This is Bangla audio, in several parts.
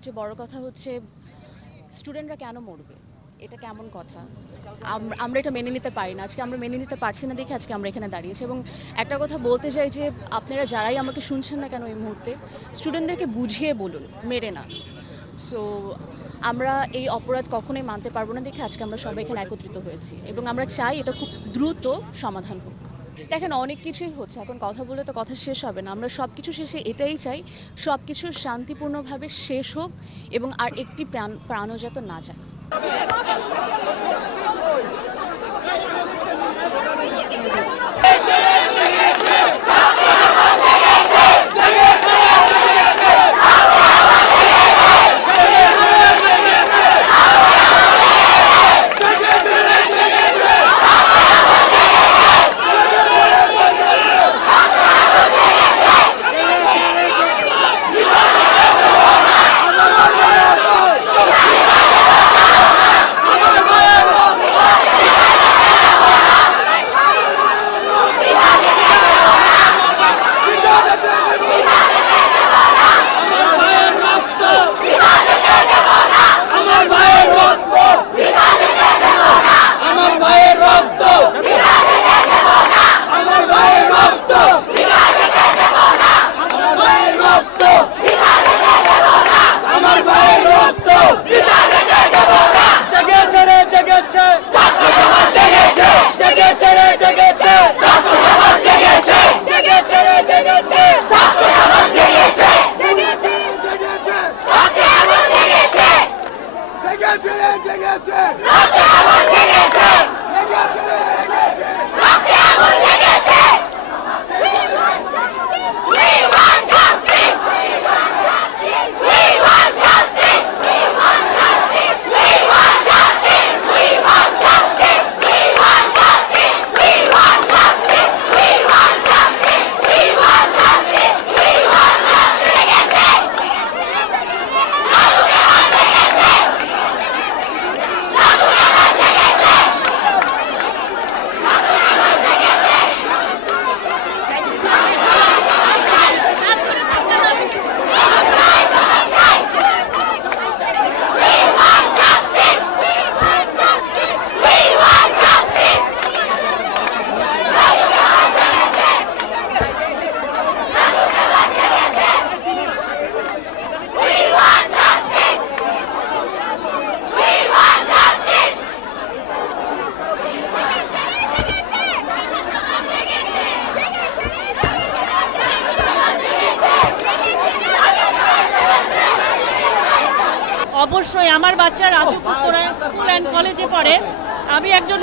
সবচেয়ে বড় কথা হচ্ছে স্টুডেন্টরা কেন মরবে, এটা কেমন কথা? আমরা এটা মেনে নিতে পারি না। আজকে আমরা মেনে নিতে পারছি না দেখে আজকে আমরা এখানে দাঁড়িয়েছি। এবং একটা কথা বলতে চাই যে আপনারা যারাই আমাকে শুনছেন না কেন এই মুহূর্তে, স্টুডেন্টদেরকে বুঝিয়ে বলুন, মেরে না। সো আমরা এই অপরাধ কখনোই মানতে পারবো না দেখে আজকে আমরা সবাই এখানে একত্রিত হয়েছি এবং আমরা চাই এটা খুব দ্রুত সমাধান হোক। দেখেন, অনেক কিছুই হচ্ছে, এখন কথা বলে তো কথা শেষ হবে না। আমরা সব কিছু শেষে এটাই চাই, সব কিছু শান্তিপূর্ণভাবে শেষ হোক এবং আর একটি প্রাণও যাতে না যায়। অবশ্যই আমার বাচ্চা রাজুক উত্তরায়ণ স্কুল অ্যান্ড কলেজে পড়ে। আমি একজন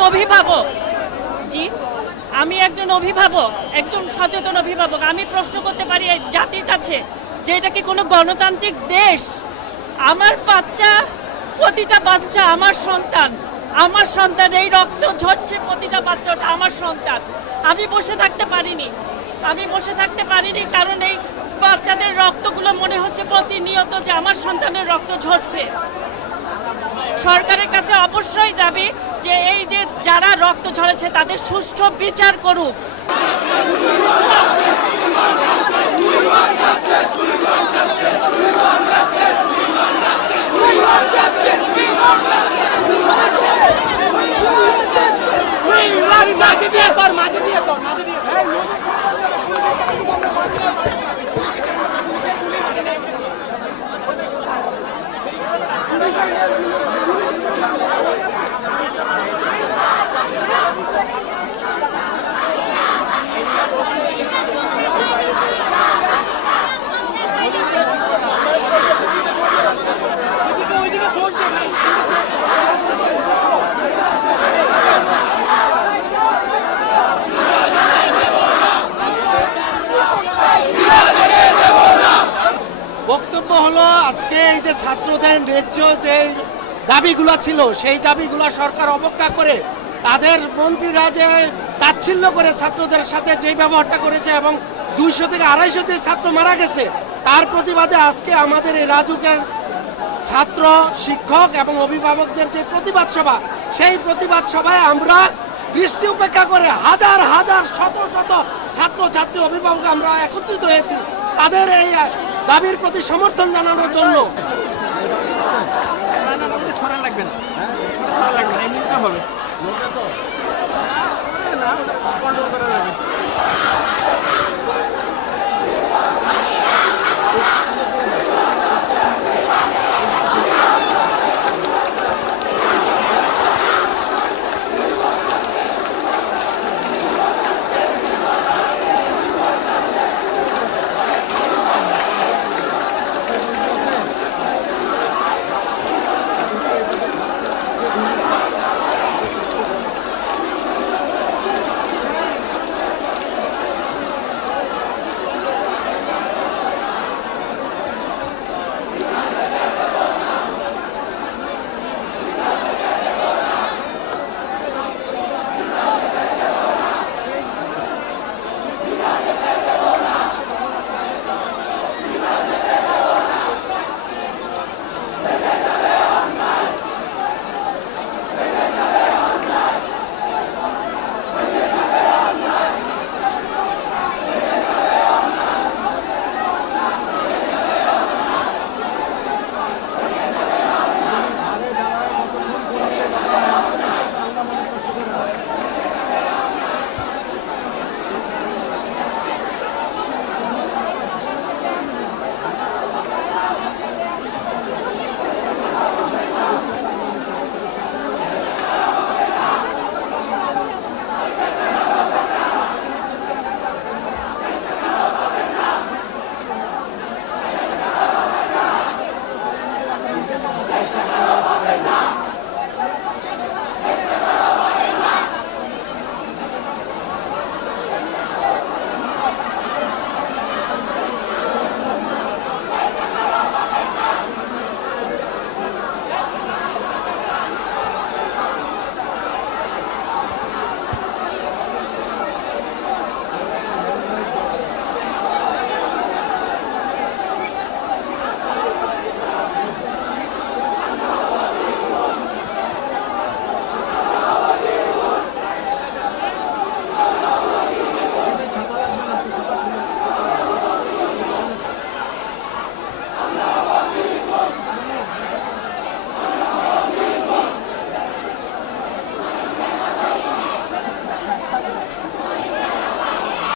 অভিভাবক, একজন সচেতন অভিভাবক। আমি প্রশ্ন করতে পারি জাতির কাছে যে এটা কি কোনো গণতান্ত্রিক দেশ? আমার বাচ্চা, প্রতিটা বাচ্চা আমার সন্তান, এই রক্ত ঝরছে, প্রতিটা বাচ্চা ওটা আমার সন্তান। আমি বসে থাকতে পারিনি কারণ এই বাচ্চাদের রক্তগুলো মনে হচ্ছে প্রতিনিয়ত যে আমার সন্তানের রক্ত ঝরছে। সরকারের কাছে অবশ্যই দাবি যে এই যে যারা রক্ত ঝরেছে তাদের সুষ্ঠু বিচার করুক। বক্তব্য হলো আজকে এই যে ছাত্রদের ন্যায্য যে দাবিগুলো ছিল সেই দাবিগুলো সরকার অবজ্ঞা করে তাদের মন্ত্রীরা যে তাচ্ছিল্য করে ছাত্রদের সাথে যে ব্যবহারটা করেছে এবং 200 থেকে 250 যে ছাত্র মারা গেছে তার প্রতিবাদে আজকে আমাদের এই রাজুকের ছাত্র, শিক্ষক এবং অভিভাবকদের যে প্রতিবাদ সভা, সেই প্রতিবাদ সভায় আমরা বৃষ্টি উপেক্ষা করে হাজার হাজার শত শত ছাত্র ছাত্রী অভিভাবক আমরা একত্রিত হয়েছি তাদের এই দাবির প্রতি সমর্থন জানানোর জন্য। লাগবে না, ভালো লাগবে না, এমনিতে হবে।